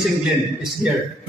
Missing Glenn is here.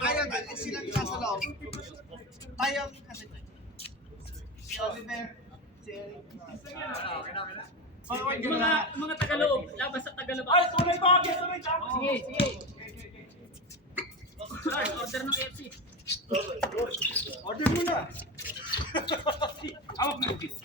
Tayo, silang nasa loob. Tayo kasi. Si Oliver, si Eric. Mga Tagalog, labas sa Tagalog. Ay, tunay ba? Tunay ba? Sige, sige. Lord, order ng KFC. Order mo na. Hawak na yung kiss.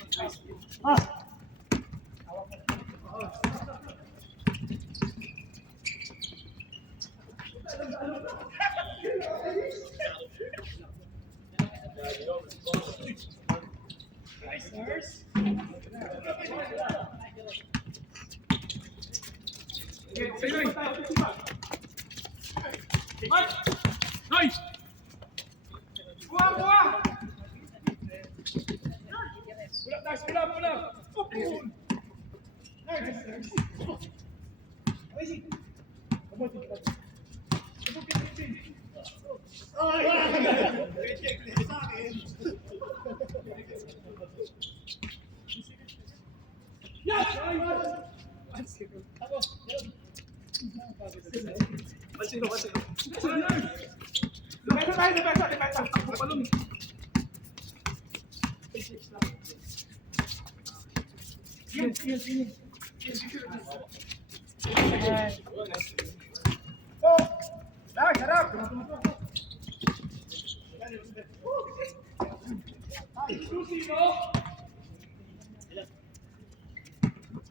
Nice! Kuha, kuha! Pula, nice, pula, pula! Nice! Amazing! Come on, take it.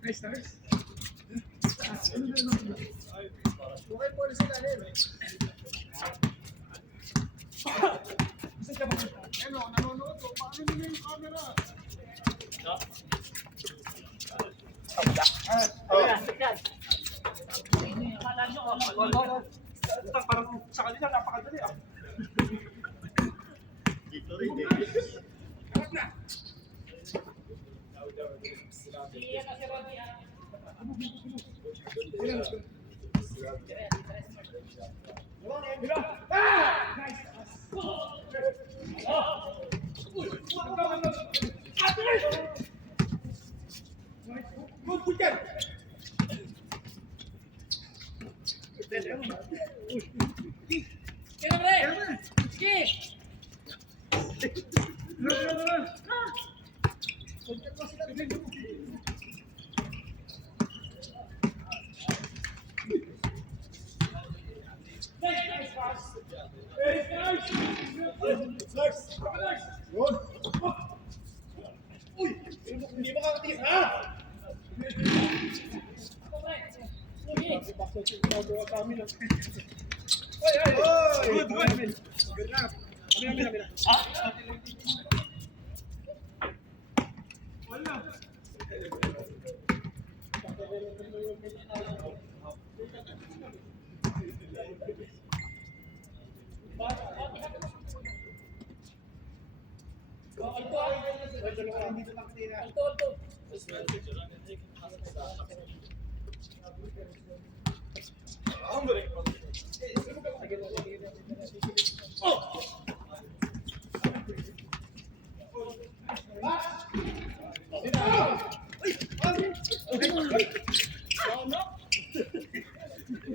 Nice, nice. Okay po na sila rin. Ano, nanonood ko. Paano nila yung camera? Parang sa kanila, napakadali ah. Dito rin eh. Harap na. Kaya pre! Sige! Hindi mo kakatingin, ha? Good, good. Good enough.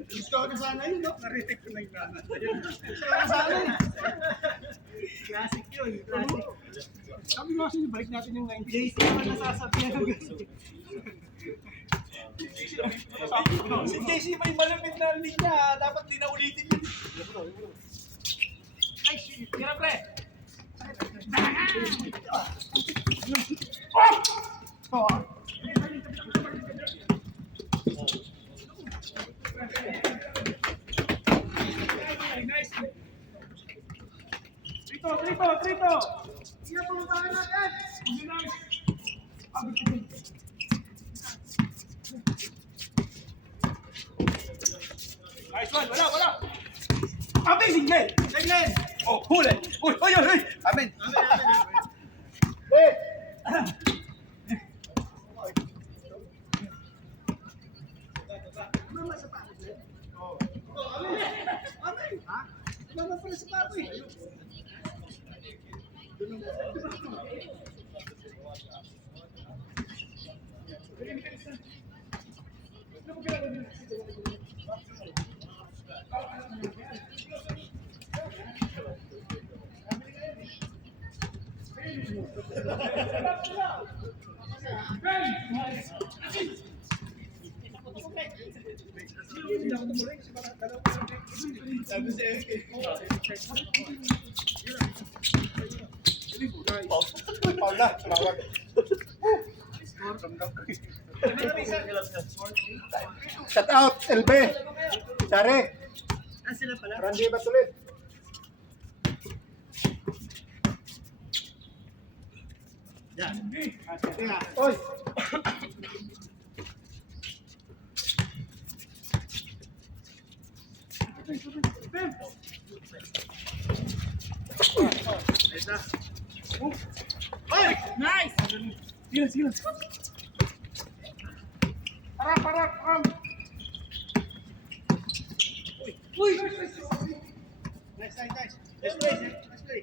Gusto ko na sana yun, no? Narinig ko na yung gana. Gusto ko na sana yun. Classic yun, classic. Sabi ko kasi, balik natin yung 90s. JC naman nasasabihan ng ganito. Si JC may malapit na linya, dapat di na ulitin yun. Ay, shit. Tira pre! Nice! Trito! Sige, pumutahan natin. Nice one! Wala! Amazing Glenn! Glenn! Oh, huli! Uy! Amen! Mama sa pato, Glenn? Oo. Amen! Ha? Mama pala sa pato eh. Shout out, LB. Sare. Ah, sila pala? Randy Batulit. Yan. Kaya, Oy. isa. Ay! Nice! Sige. Harap! Uy! Nice. Let's play.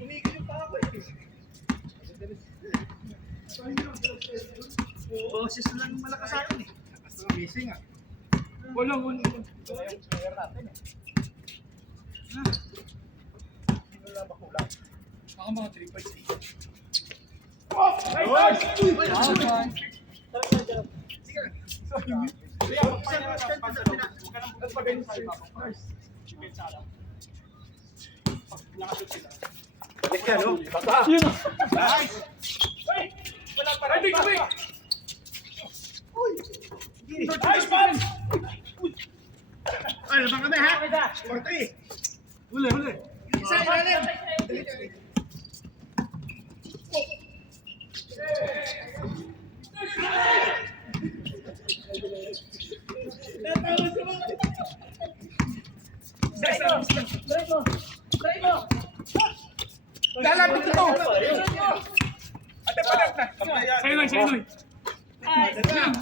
Umigil yung pa ako eh. Boses lang malakas sa akin eh. Basta missing ah. Wala. Player natin eh. Hindi na makulang. Baka mga 3 points eh. Balik ka, no? Baka. Nice! Wala pa rin. Kubik! Uy! Nice pass! Ay, naman kami ha? Korte eh. Huli. Isa, ilalim. Lalapit ito! Ate, palag na! Sa'yo lang!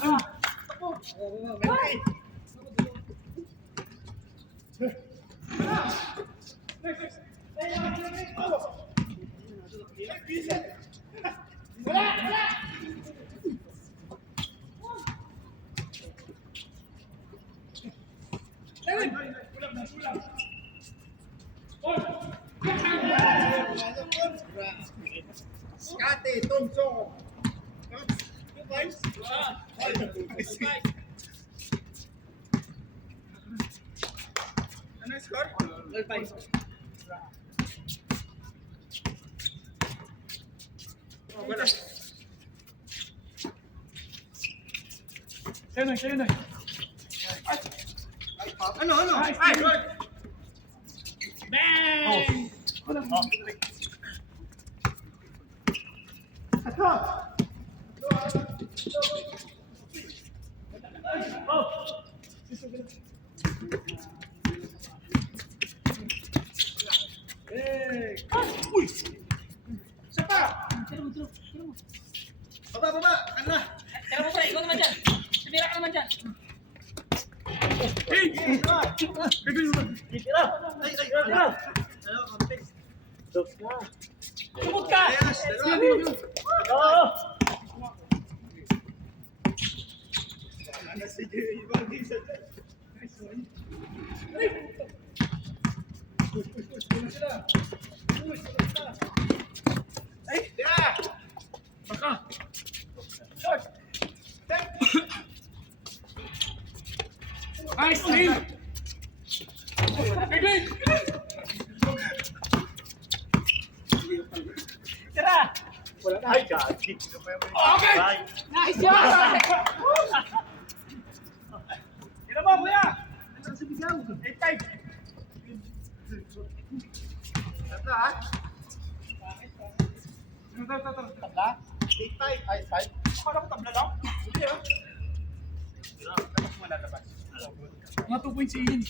Scotty Thompson. 2 points. Ano yung score? 12 points. Wala. Sa'yo na. Ano? Nice. Ay! Ben! Bang! Isa pa! Tira mo, tira mo, tira mo. Baba! Ano na? Tira mo, pre. Ikaw naman dyan. Tumira ka naman dyan. Ano, konti. Sumot ka! Ayos, dalawa. Oo! Ay, tira! Baka! Short! Nice team! Bigay! Tira! Ay, gagi. Okay! Nice job! Tira mo, kuya! Ano sa bigaw? 8-5. Tatla, ha? Tabla? 8-5. Ay, 5. Akala ko tabla lang. Hindi, ha? Tapos mo lalabas. Mga 2 points yun.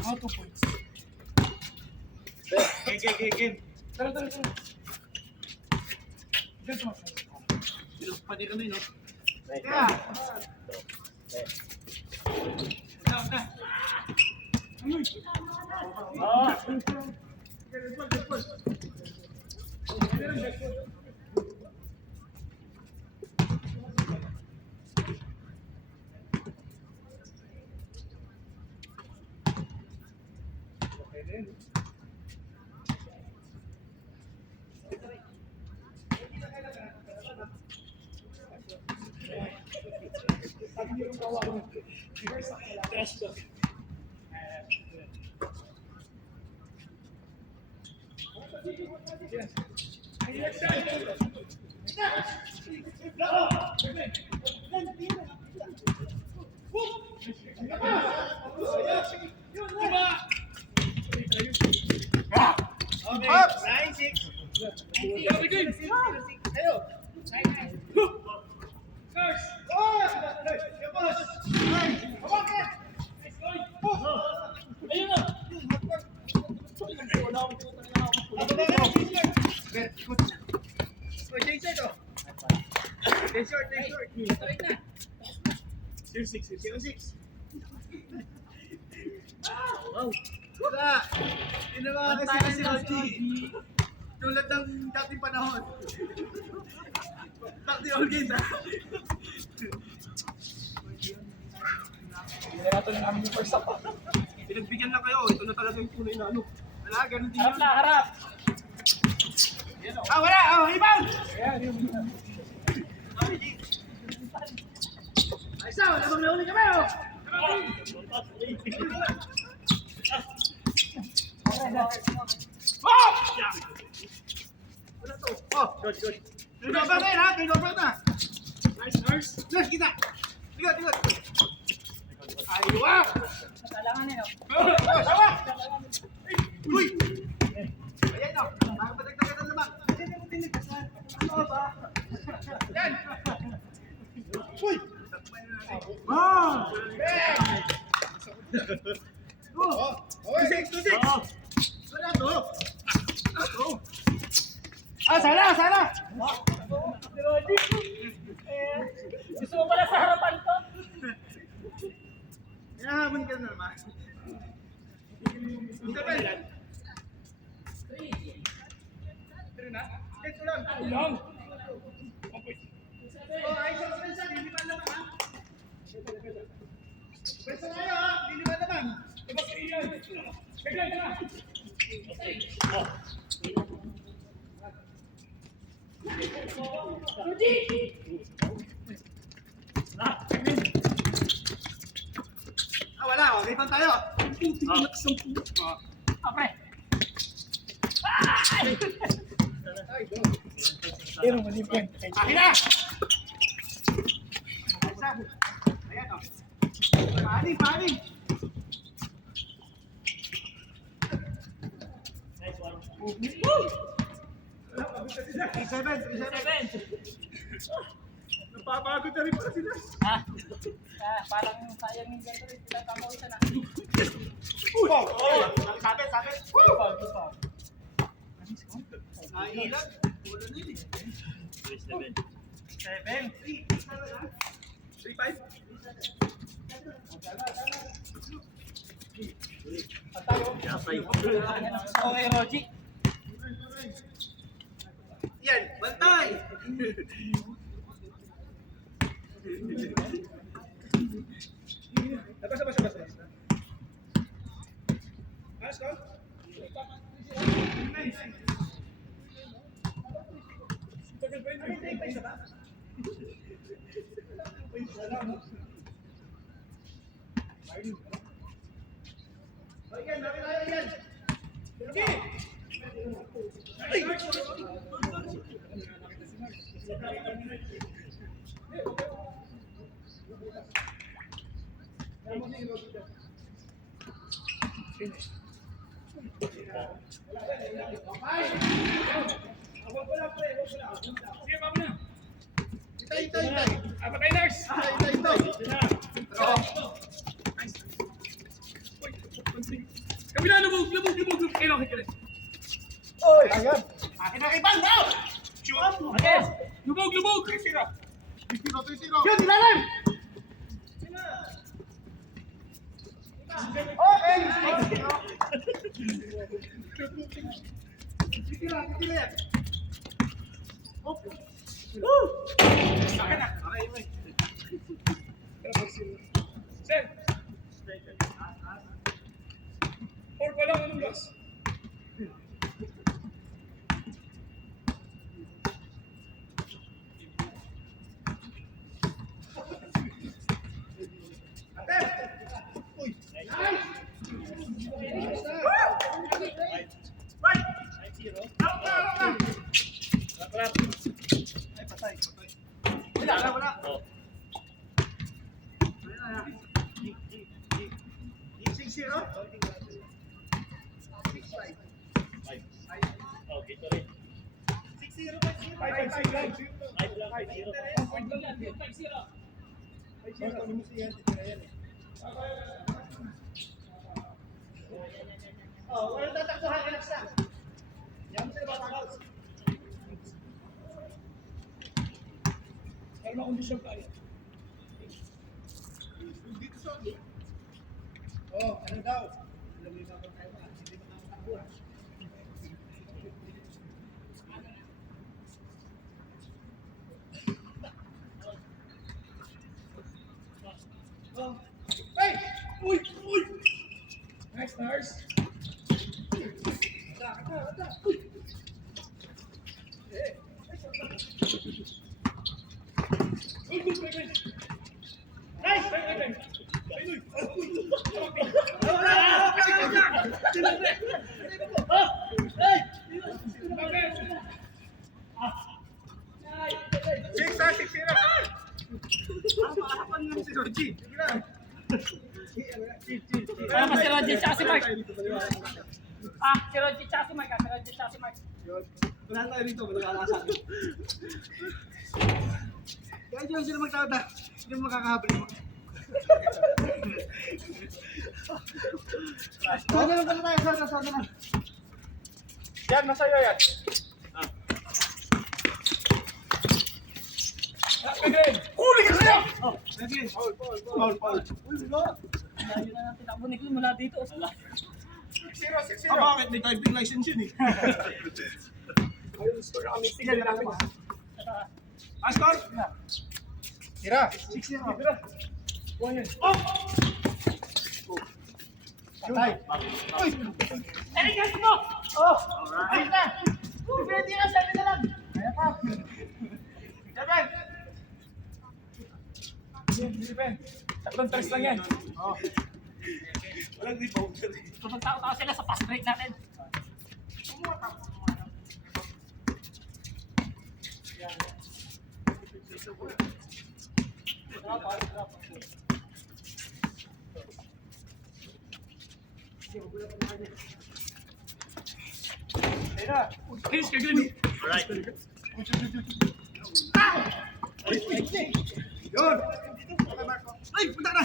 Mga 2 points. Game. Tara, tara, tara. Pwede kami, no? Tira! Na. Up! 9-6. Ayo. Ayun na! Straight na! 06. Wow. Wala. Tinawa kasi si Oji. Tulad ng dating panahon. Back the old games, ha? Pinaratan namin yung first half. Pinagbigyan lang kayo. Ito na talaga yung tunay na ano. Wala, ganun din. Harap na, harap! Ah, wala! Oh, rebound! Ay, sao? Labang na uli kami, oh! Oh! Wala to. Oh, good. Turn over na yun, ha? Turn over na. Nice. Kita. Tigot. Aywa! Kailangan nyo. Oh, sawa! Uy! Ayan, no. Makapatagdagan ng lamang. Yan! Uy! Wow! Oh! 2-6! Wala to! Ah, sana! Gusto mo pala sa harapan ko? Hinahamon ka na naman. 7! Pero na? Ito lang. Long! Oh, ay, sa Spencer, lilipan naman, ha? Pwesa tayo, ha? Lilipan naman. Bigay ka na! Ah, wala, oh. Lilipan tayo. Apre! Pero mali po. Akin na! Isa. Ayan, oh. Paning. Seven. Napapagod na rin pala sila. Ha? Parang sayang yung ganito rin. Sila kapawisan na. Sabit. Naiilag. Ulo na yun. 7. 3-5. Okay, Roji. Yan, bantay! Labas. Ayos ka? Sige, bago na. Itay. Patay, nurse. Kabila, lubog. Kailan. Ayan. Akin na kay Banda! Okay. Lubog. Tiro. Yun, ilalim! Okay! Titira yan. Akin na. Okay. Sen. 4 pa lang, anong gas? Wala. 6-0? Wala tatakbuhan, relax lang. Yan sila batakal. Para makondisyon ka agad. Dito sa akin. Ano daw? Hindi makakatakbo. Hey! Uy! Nice, nurse. Good, Pepe. Nice! Pepe. Si Roji. Kaya pa si Roger tsaka si Mark. Si Roger tsaka si Mark. Wala tayo rito, malakalasan. Kaya dyan sila magtawad. Hindi mo makakahabol mo. Sada lang pala tayo, sada lang. Yan, masaya yan. Huli ka sa'yo! Sige. Paul. Uy, wala. Layo na natin ako ni mula dito. 6-0. Bakit may typing license yun eh? Ayun, score kami. Sige, marami. Astor? Tira. 6-0. Tira. Patay. Uy! Erikas mo! Oh! Ayos na! Pwede ka, 7 na lang. Kaya pa. 7. Tatlong tres lang yan. Oh. Walang rebound. Tumatao sila sa fast break natin. Kiss ka dun. Alright. Yun. Ay, punta na.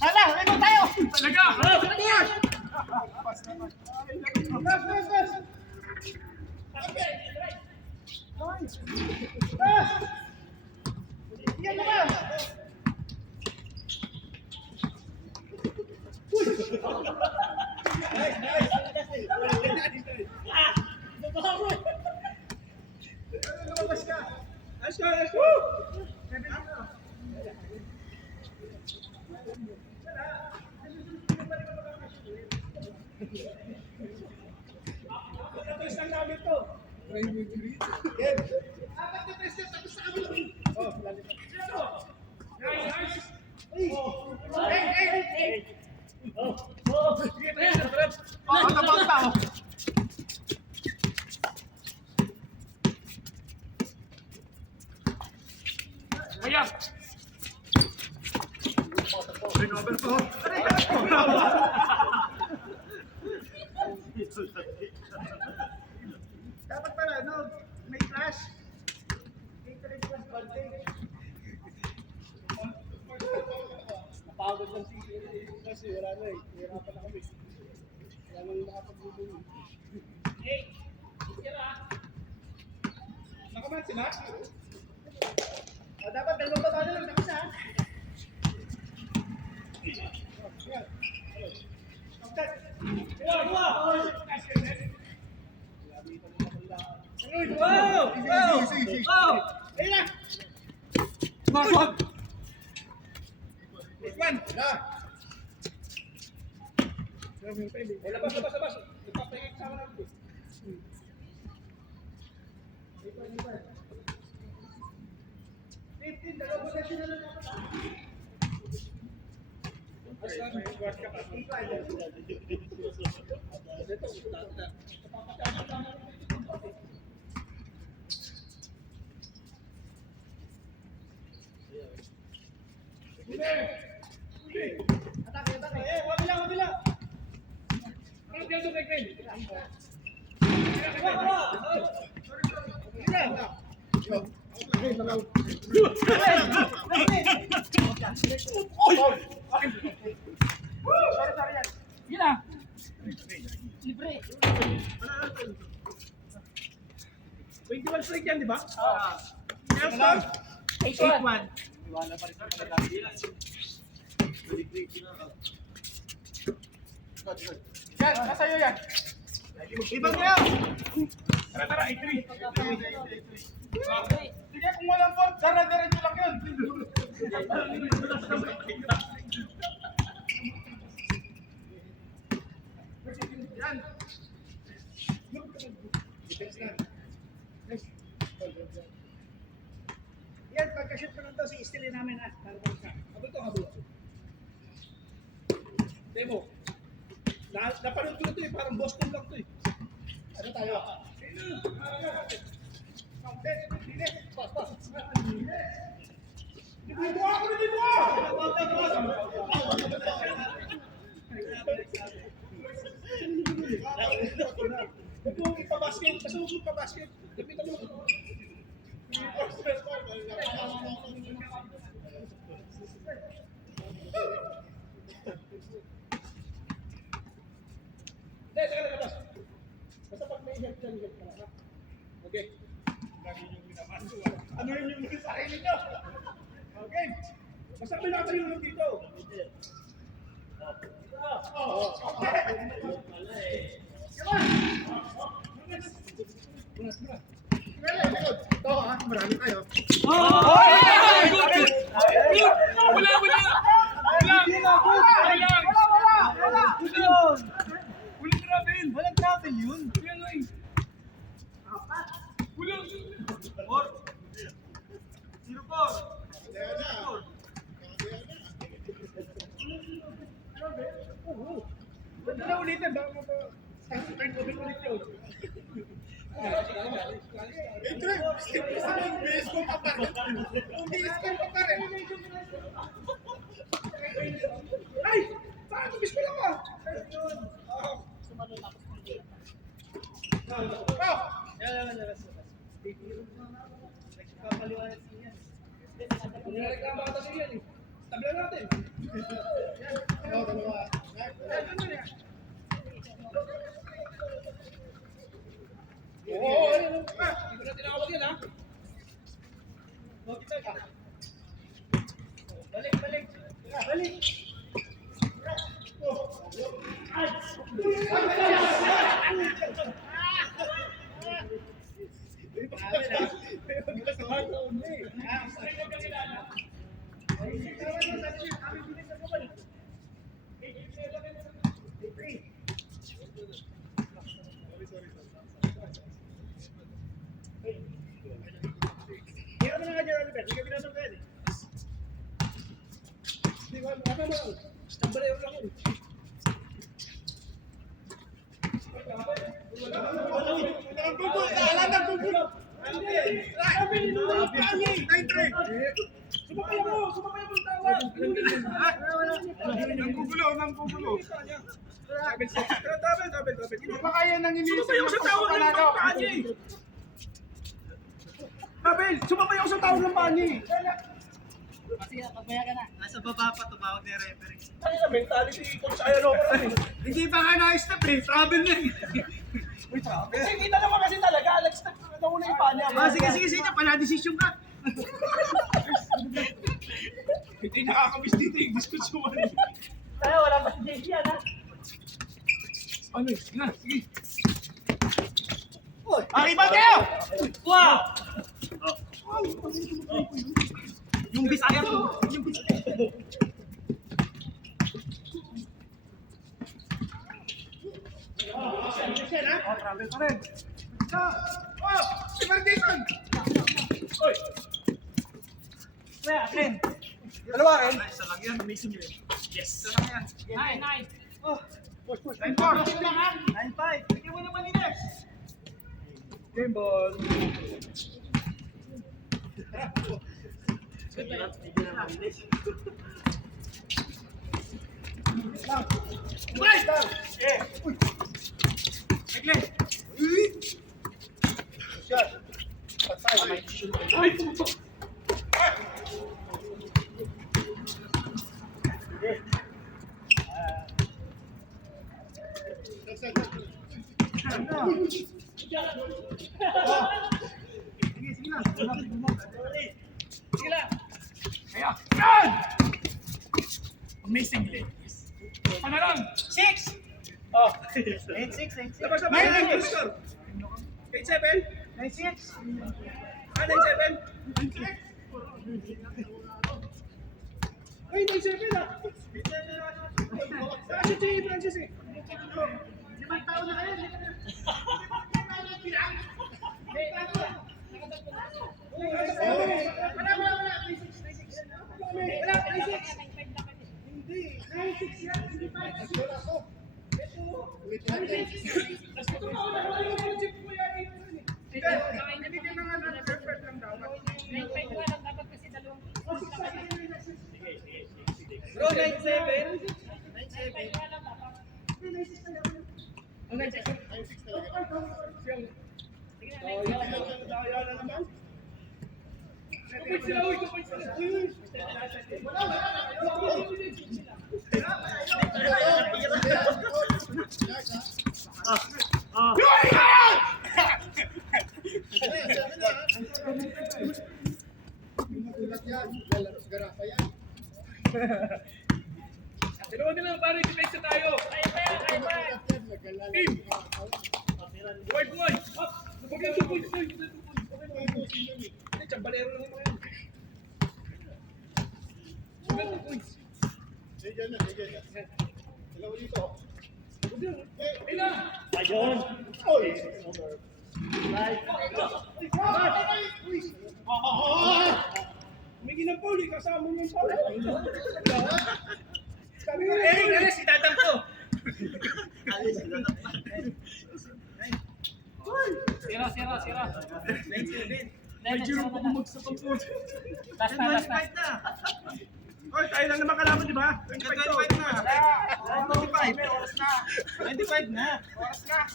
Hala, ito tayo. Talaga. Yan na ba? Lumabas ka. Let's go, let's go. Tapos lang namin to. Apat na tres steps, tapos sa kami. Oh, lalim. Nakakabang tao. Ayan. Recover po. Dapat pala, no? May flash. May flash bante. Napagod lang kasi wala na eh. Hirapan na kami. Wala nang makapag-ubong. Hey. Tira. Nakaman sila? Dapat dalawang babae lang tapos ha. Maswag. Labas. Nagpapahingay sa akin ako. Dalawa possession na lang dapat, ha? Atake. Wala. Ano dito kay Glenn? Sorry yan. Yun ah. Libre. 21 strike yan, di ba? Nelson. 8-1. Yan, kasayo yan. Ibang niyo. Tara, 8-3. Sige, kung walang fault, dara-diretso lang yun. Yan. Yan, pagka-shoot ko lang to, si-steal namin ha. Habol. Demo. Napanood ko na to eh, parang Boston lang to eh. Ano tayo? Basket. Lapitan mo. Basta pag may help dyan, help ka na, ha? Okay. Ano yun yung sarili nyo? Okay. Basta may nakatayo lang dito. Ito ha, marami tayo. Walang travel yun. Wala na ulitin, baka mo pa turn over ulit yun. Ay! Saan ito? Miss ko lang ah! Nagpapaliwanag siya. Kung nireklamo ka kasi yan eh. Tabla natin. Oo, ayun. Hindi ko na tinawag yan ha. Balik, balik. Balik. Di ba? Apa mo lang? Tambalero lang yun. Sumabay mo! Sumabay mo ang tawag! Nanggugulo. Double. Hindi ba kaya nang iniisip Sumabay ako sa tawag ng pangkanya eh. Abel! Sumabay ako sa tawag ng pani! Sige, pagbaya ka na. Nasa baba pa, tumawag ni referee. Ano na mentality coach ayan ako rin eh. Hindi pa nga na-step eh, travel na eh. Kasi kita naman kasi talaga, nag-step na una yung pani. Sige, pala desisyon ka. Hindi nakakamiss dito yung diskusyon. Tayo, wala pa si JC yan ha. Ano eh? Sige na, sige. Arriba kayo! Wow! Yung Bisaya to. Yung Bisaya. Travel pa rin. Si Martinson! Oy! Kaya, Ken. Dalawa rin. Isa lang yan, amazing yun. Yes. Nine. Push. 9-4. 9-5. Bigyan mo naman ni Nes. Game ball. Right! Sige. Shot. Patay. Ay, puto! Sige lang. Kaya, yan! Amazingly. Ano lang? 6! Oh. 8-6. Labas na ba? 9-6. 8-7? 9-6. Ah, 9-7? Ay, 9-7 ah. Saan si Francis eh? Limang taon na kayo. Wala. 9-6. Hindi. 9-6 yan. Hindi 5. Hindi ka na nga perfect lang dapat. 9-5 lang dapat kasi dalawang. Bro, 9-7. 9-5 lang dapat. Sige na, 9-6. Kapit sila, uy! Kapit sila! Uy! Dalawa nila, pare, defense na tayo! Kaya pa. Team! Buhay! Up! Huwag lang 2 points! Hindi, chambalero lang yung mga yan. Huwag lang 2 points! Huwag lang. Ay na! May ginampaw, di kasama mo yung pala. Sabi ko, Alis, itatang ko. Sira. 9-7. May Jiro pa bumagsak ang puso. Last na. 5 na. Oy, tayo lang naman kalaban, di ba? 25 to. 25 na. Oras na. 25 na. Oras na.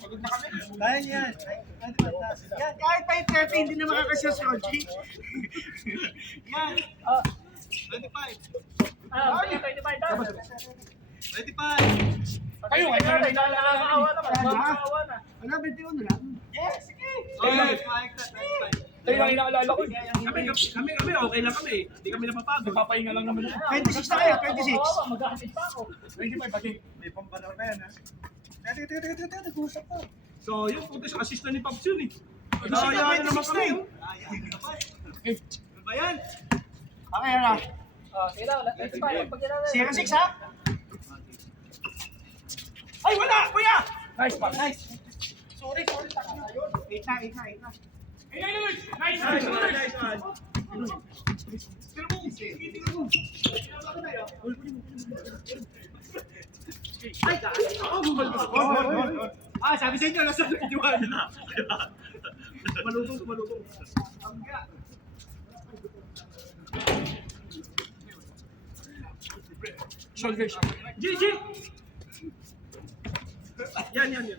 Pagod na kami. Kaya yan. 25 na. Yan, kahit 5:30, hindi na makakasya si Roji. Yan. 25. Sige, 25 daw. 25. Kayo, nakakaawa naman. Nakakaawa na. Wala, 21 na lang. Yes, sige. Yes. 25. Tayo lang inaalala ko. Kami, okay lang kami. Hindi kami napapagod. Papahinga lang naman. 26 na kayo, 26. Oo, maghahatid pa ako. 25, bagay. May pampanaw na yan, ha? Teka, nag-uusap pa. So, yung puto sa assist na ni Pops yun, eh. So, yan naman kami, oh. Ano ba yan? Okay, ano? Sige daw, 25. Pag yan 06, ha? Ay, wala! Kuya! Nice pa. Nice. Sorry. 8 na. Nice. Nice one. Tingnan mo. Ay, sabi sa inyo, nasa 21 na. Malutong. Shoulder shot. GG! Yan. Sige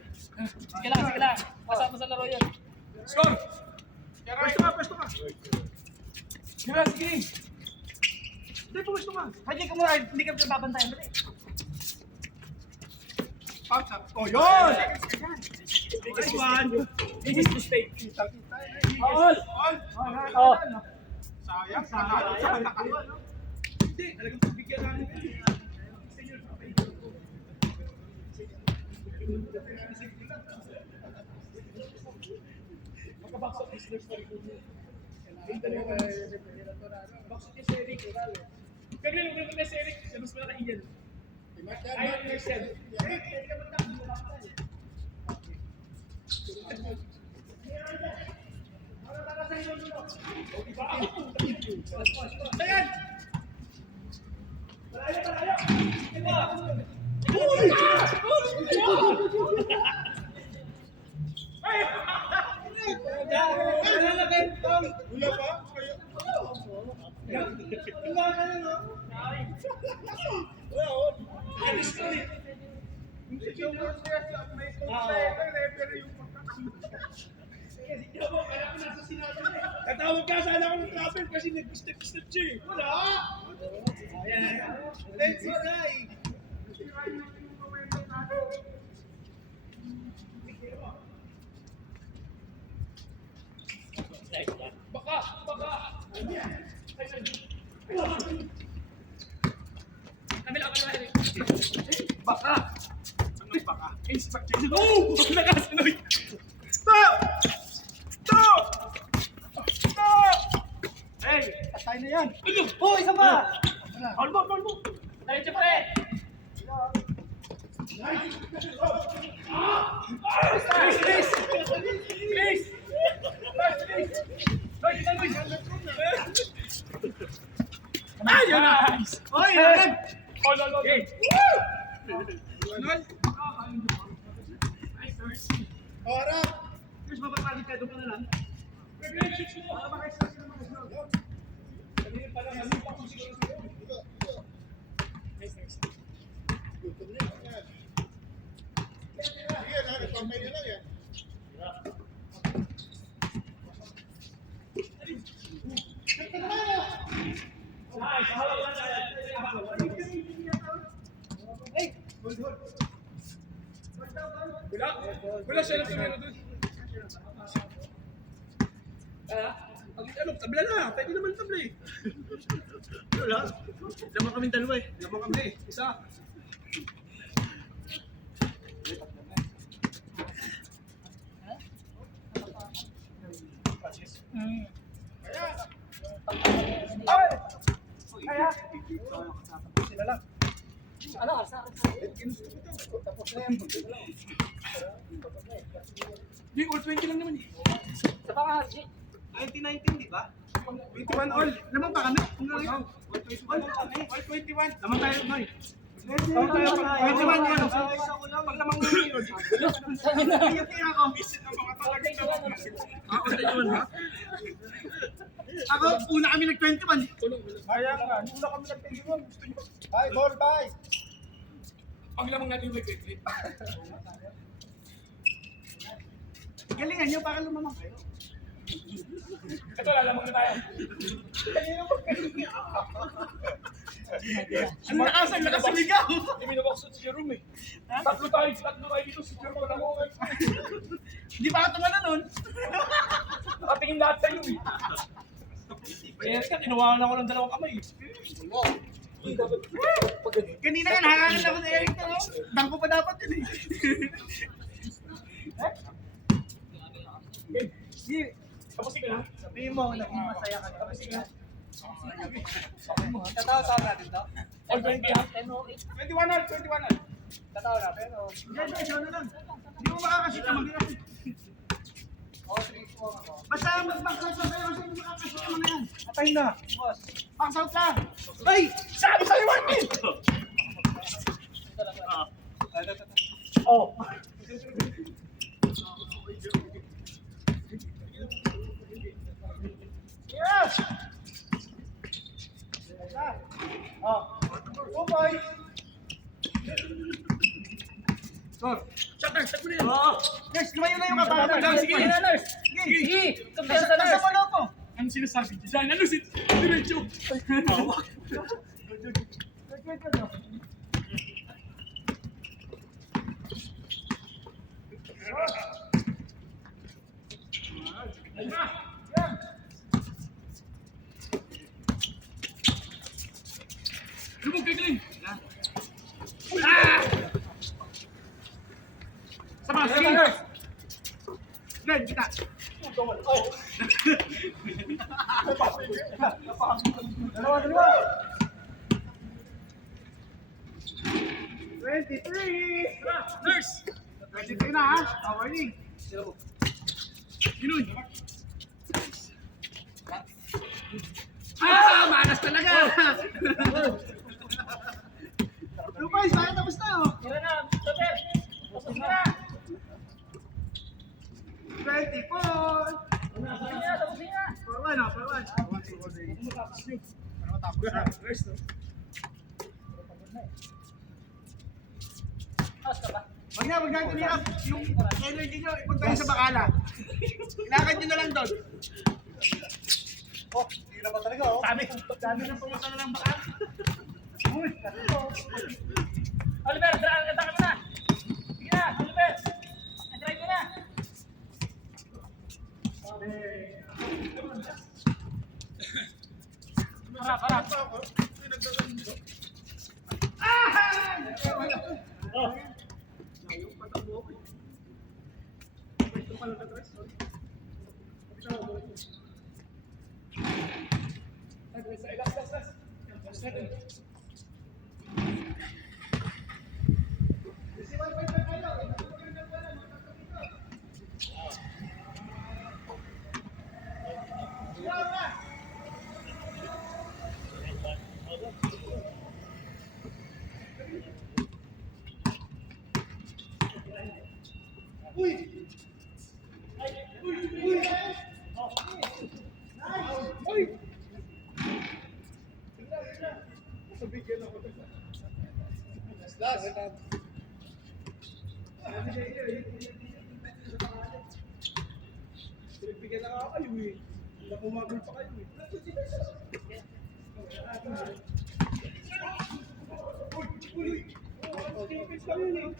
lang. Kasama sa laro yan. Score! Pwesto ka. Sige. Hindi, pwesto ka. Hindi ka babantayan. Pops up. Oh, yun! Nice one. This is the state. All. Oh. Sayang. Hindi, talagang pagbigyan namin. Makabaksak is next time. Ito na yung baksak ni Eric. Pero yung mga si Eric, mas malaki yan. Ayaw yung Excel. Eric, hindi ka magtakbo. Ayan! Tatawag ka sana ako ng travel kasi nag-step siya eh. Wala! Ayan. Let's go, guys! Baka! Kabila. Baka! Ano baka? Instruction. Oh! Nakasunod! Stop! Hey! Patay na yan! Oh, isa pa. Albo! Diretso pa rin. Please. Nice. Oy! Yan! Okay. Harap! Chris, mapapalit ka doon ka na lang. Wala siya lang tumira doon. Tabla na. Pwede naman tabla eh. Wala. Lamang kami dalawa eh. Lamang kami. Isa. Sila lang. Ano? Di, all 20 lang naman eh. Sa pa nga, G. 2019, di ba? 21 all. Lamang pa kami? All 21. Lamang tayo, Noy. Lamang tayo. 21 yan. Pag lamang mo yun. Ayun kaya ako. Visit ang mga talagang. Okay, Ako 21 ha? Ako, una kami nag-21. Kaya nga, nung kami nag-21, gusto nyo. Bye, ball, bye. Paglamang natin yung may-grade. Galingan nyo, baka lumamang kayo. Ito, lalamang na tayo. Ang nakasan, nakasumigaw. Hindi minabaksan si Jerome eh. Tatlo tayo dito, si Jerome wala mo. Hindi pa ako tumala nun. Nakatingin lahat sa'yo eh. Kaya ka, tinawanan ako ng dalawang kamay eh. Dapat pag ganyan. Kanina nga, nakakangal ako ni Eric na. Dangko pa dapat yun eh. Sige, Tapusin ka na. sabihin mo, naging masaya ka. Tapusin ka na. Tatawa natin to? All 20 ha? 21 all, 21 all. Tatawa na, pero... Hindi, ikaw na lang. Hindi mo makakasit naman. Basta mag-backsout lang kayo kasi hindi makakasit naman na yan. Atayin na. Backsout lang. Ay! Sabi sa'yo, Martin! Oh. Yes! Oh, boy! Shutter, shot mo na yun. Nurse, lumayo na yung katawan. Sige, nurse. Sige, kumpiyansa Nasa nurse. palo ko. Ano sinasabi? Diyan, ano si Diretso? Hawak. Lumog ka galing. Sama, sige. Red, kita. Dalawa. 23! Nurse! 23 na ha? Warning. Ginun. Malas talaga! Lupay, bakit tapos na oh? Tira na, shutter. Tapos na. 24! Tapos na. For one. Nurse, no? Tapos ka ba? Huwag na tumihap. Yung energy nyo, ipunta nyo sa bakala. Ilakad nyo na lang doon. Oh, hindi na ba talaga oh? Dami na pumunta na lang bakala. Oliver, tara mo na. Sige na, Oliver. Drive mo na. Harap. Bigyan na nga kayo eh. Nakumagol pa kayo eh. Uy! Defense kami yun eh.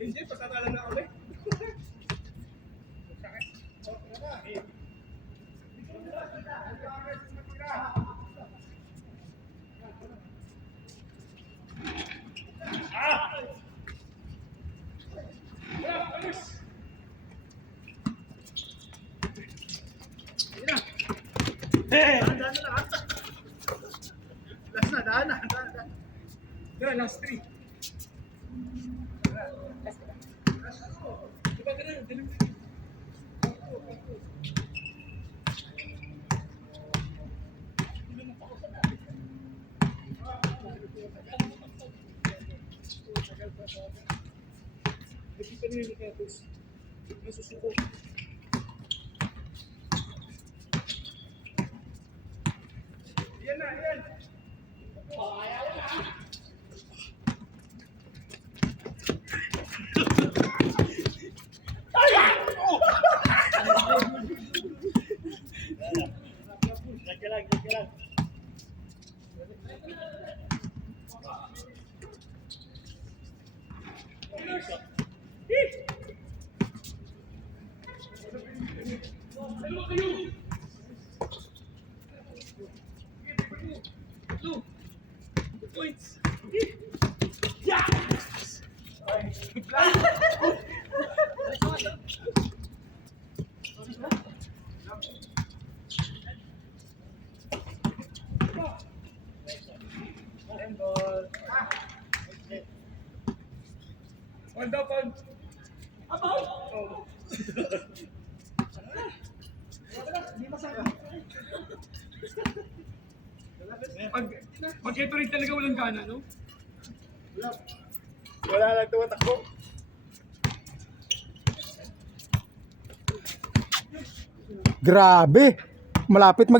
Hindi, patatala na ako eh. Yeah, last three. Diba ganun? Delivery. Nakita niyo yung Ketos. Nasusuko. Yan na, yan. Dalawa kayo. Two. 2 points. Yeah! One down, one. About? Oh. Pag ito rin talaga walang gana, no? Wala lang tumatakbo. Grabe. Malapit mag